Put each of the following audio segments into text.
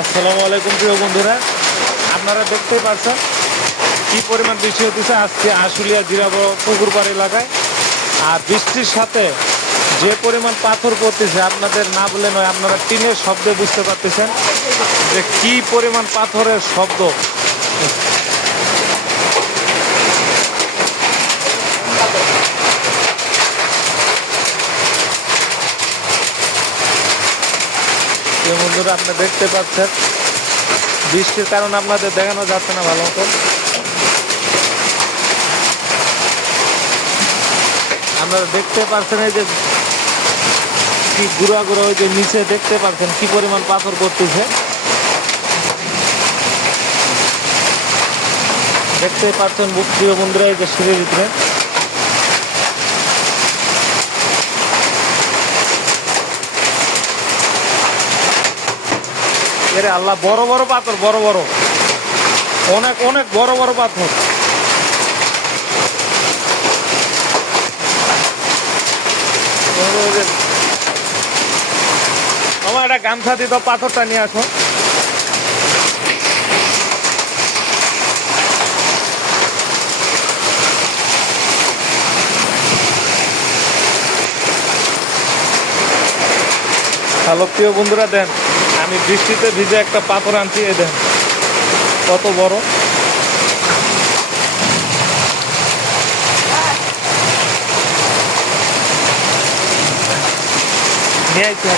আসসালামু আলাইকুম প্রিয় বন্ধুরা, আপনারা দেখতেই পাচ্ছেন কি পরিমাণ বৃষ্টি হতেছে আজকে আশুলিয়া জিরাবড় পুকুরপাড় এলাকায়। আর বৃষ্টির সাথে যে পরিমাণ পাথর পড়তেছে আপনাদের না বলে নয়, আপনারা টিনের শব্দে বুঝতে পারতেছেন যে কি পরিমাণ পাথরের শব্দ। প্রিয় বন্ধুরা, আপনারা দেখতে পাচ্ছেন বৃষ্টির কারণে আপনাদের দেখানো যাচ্ছে না ভালো মতো। আপনারা দেখতে পাচ্ছেন এই যে কি গুড়া গুড়া, ওই যে নিচে দেখতে পাচ্ছেন কি পরিমাণ পাথর পড়তেছে। দেখতে পাচ্ছেন প্রিয় বন্ধুরা, এই যে সিঁড়ির ভিতরে এরে আল্লাহ, বড় বড় পাথর, বড় বড়, অনেক অনেক বড় বড় পাথর। আমার একটা গামছা দিত, পাথরটা নিয়ে আসো। হ্যালো প্রিয় বন্ধুরা, দেন আমি বৃষ্টিতে ভিজে একটা পাথর আনছি, এই দেন কত বড়। নিয়ে আইছি।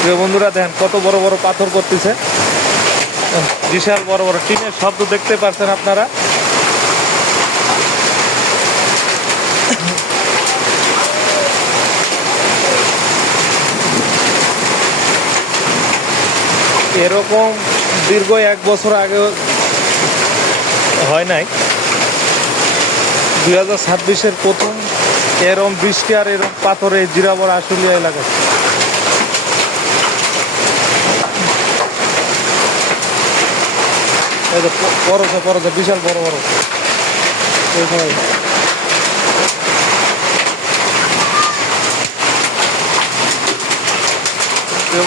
প্রিয় বন্ধুরা, দেখেন কত বড় বড় পাথর করতেছে, বিশাল বড় বড়। টিনের শব্দ দেখতে পাচ্ছেন আপনারা। এরকম দীর্ঘ 1 বছর আগে হয় নাই, 2026-এর প্রথম এরকম বৃষ্টি আর এরকম পাথরে জিরাবড় আশুলিয়া এলাকায়। এই যে পরছে বিশাল বড় বড়।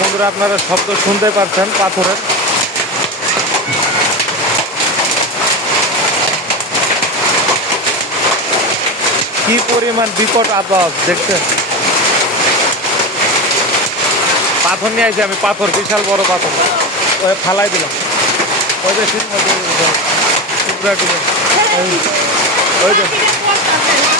বন্ধুরা, আপনারা শব্দ শুনতে পাচ্ছেন পাথরের। কি পরিমাণ বিকট আওয়াজ দেখছেন। পাথর নিয়ে আসি আমি, পাথর বিশাল বড় পাথর ওই ফালাই দিলাম। ওই যে ওই যে